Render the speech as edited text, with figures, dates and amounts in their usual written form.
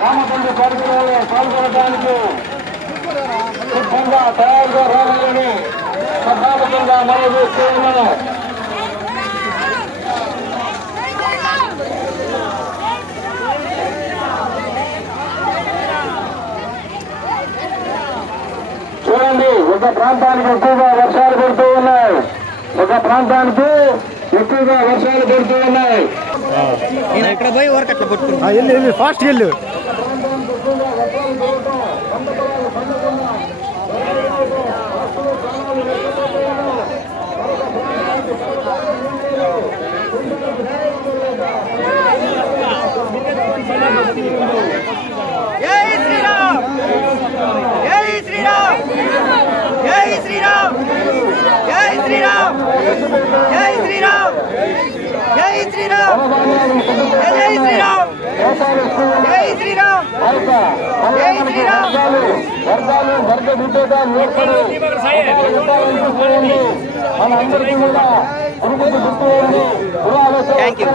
రామచంద్ర కార్యక్రమంలో పాల్గొనడానికి సిద్ధంగా తయారుగా రావాలని సభాముఖంగా మనవి చేస్తూ ఉన్నాను. చూడండి, ఒక ప్రాంతానికి ఎక్కువగా వర్షాలు పడుతూ ఉన్నాయి. నేను ఎక్కడ పోయి వర్క్ అట్లా పట్టుకున్నా ఫాస్ట్ వెళ్ళు. Thank you.